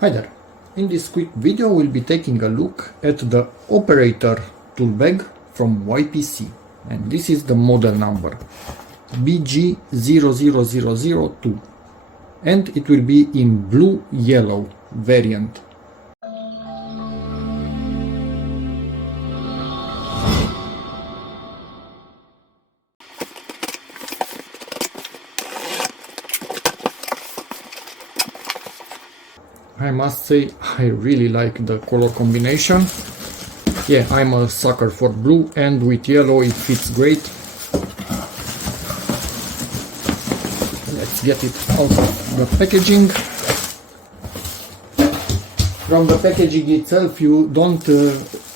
Hi there. In this quick video we'll be taking a look at the operator tool bag from YPC, and this is the model number BG00002 and it will be in blue yellow variant. I must say I really like the color combination. Yeah, I'm a sucker for blue, and with yellow it fits great. Let's get it out of the packaging. From the packaging itself you don't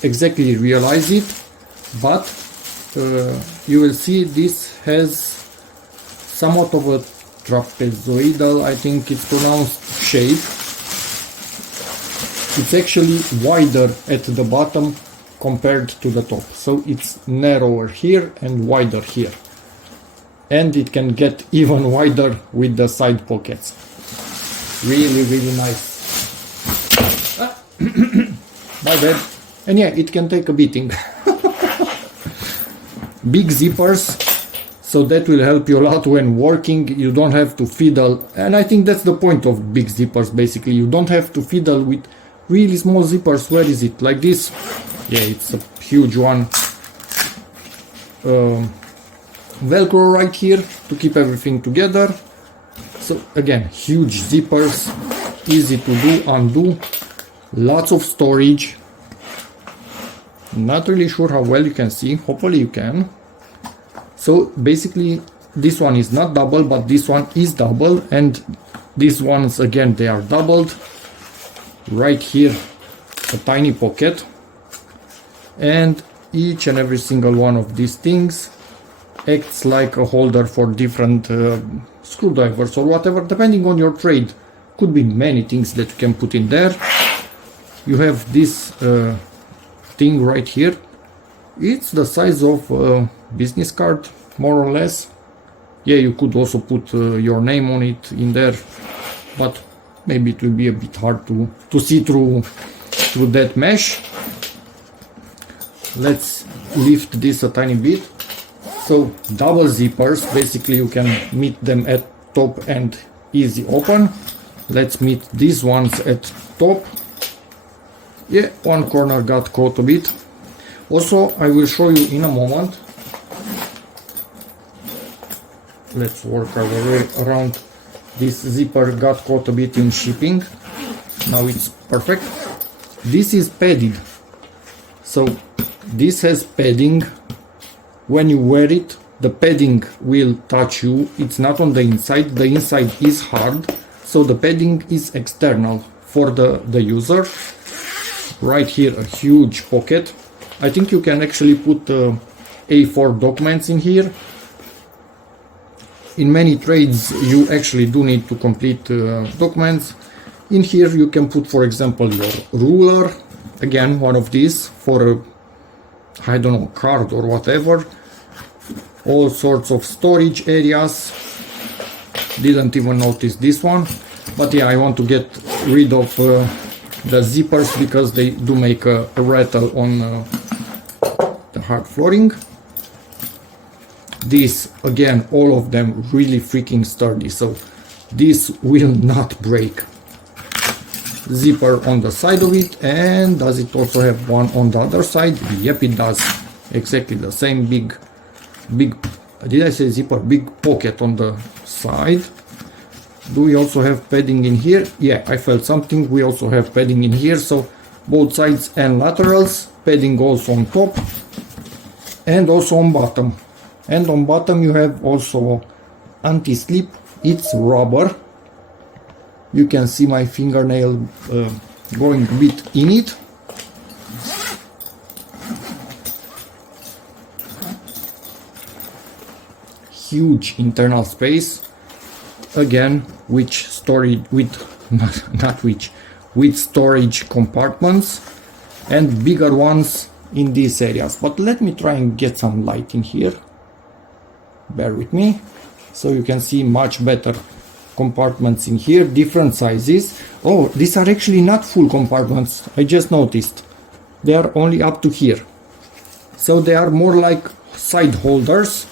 exactly realize it, but you will see this has somewhat of a trapezoidal, I think it's pronounced, shape. It's actually wider at the bottom compared to the top, so it's narrower here and wider here, and it can get even wider with the side pockets. Really nice. My bad. And yeah, it can take a beating. Big zippers, so that will help you a lot when working. You don't have to fiddle, and I think that's the point of big zippers. Basically, you don't have to fiddle with really small zippers. Where is it? Like this? Yeah, it's a huge one. Velcro right here to keep everything together. So again, huge zippers, easy to do, undo, lots of storage. Not really sure how well you can see, hopefully you can. So basically this one is not double, but this one is double, and these ones again, they are doubled. Right here a tiny pocket, and each and every single one of these things acts like a holder for different screwdrivers or whatever, depending on your trade. Could be many things that you can put in there. You have this thing right here. It's the size of a business card, more or less. Yeah, you could also put your name on it in there, but maybe it will be a bit hard to see through that mesh. Let's lift this a tiny bit. So double zippers, basically you can meet them at top and easy open. Let's meet these ones at top. Yeah, one corner got caught a bit. Also, I will show you in a moment. Let's work our way around. This zipper got caught a bit in shipping. Now it's perfect. This is padded, so this has padding. When you wear it, the padding will touch you. It's not on the inside. The inside is hard, so the padding is external for the user. Right here a huge pocket. I think you can actually put A4 documents in here. In many trades you actually do need to complete documents. In here you can put, for example, your ruler, again one of these for a, I don't know, card or whatever. All sorts of storage areas. Didn't even notice this one, but yeah, I want to get rid of the zippers because they do make a rattle on the hard flooring. This, again, all of them really freaking sturdy, so this will not break. Zipper on the side of it, and does it also have one on the other side? Yep, it does. Exactly the same big, did I say zipper? Big pocket on the side. Do we also have padding in here? Yeah, I felt something. We also have padding in here, so both sides and laterals. Padding also on top and also on bottom. And on bottom you have also anti-slip. It's rubber. You can see my fingernail going a bit in it. Huge internal space. Again, with storage compartments, and bigger ones in these areas. But let me try and get some light in here. Bear with me, so you can see much better compartments in here, different sizes. Oh, these are actually not full compartments, I just noticed. They are only up to here. So they are more like side holders.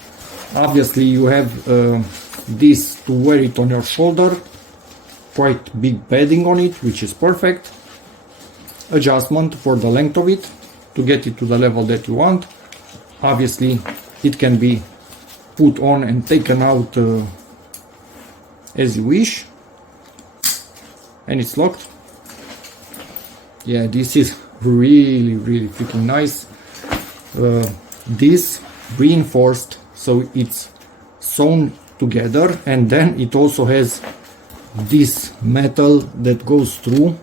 Obviously you have this to wear it on your shoulder. Quite big padding on it, which is perfect. Adjustment for the length of it to get it to the level that you want. Obviously it can be put on and taken out as you wish. And it's locked. Yeah, this is really freaking nice. This reinforced, so it's sewn together, and then it also has this metal that goes through,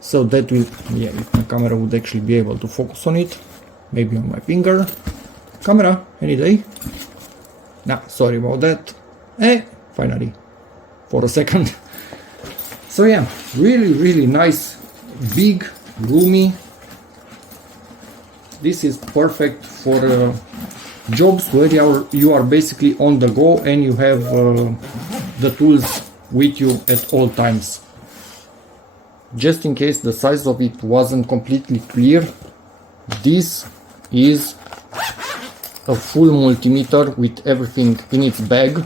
so that will, yeah, if my camera would actually be able to focus on it, maybe on my finger. Camera, any day? Nah, sorry about that. Finally, for a second. So yeah, really nice, big, roomy. This is perfect for jobs where you are basically on the go and you have the tools with you at all times. Just in case the size of it wasn't completely clear, this is a full multimeter with everything in its bag,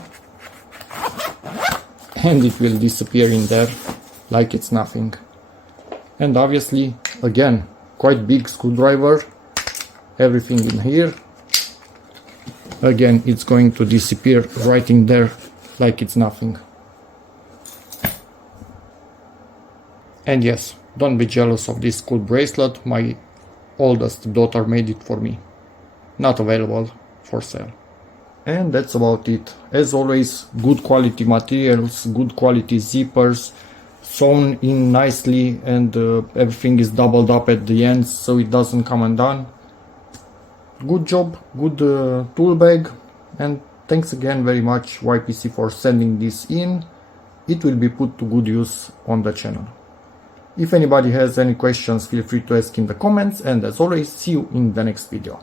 and it will disappear in there like it's nothing. And obviously, again, quite big screwdriver, everything in here. Again, it's going to disappear right in there like it's nothing. And yes, don't be jealous of this cool bracelet. My oldest daughter made it for me. Not available for sale. And that's about it. As always, good quality materials, good quality zippers, sewn in nicely, and everything is doubled up at the ends so it doesn't come undone. Good job, good tool bag, and thanks again very much YPC for sending this in. It will be put to good use on the channel. If anybody has any questions, feel free to ask in the comments, and as always, see you in the next video.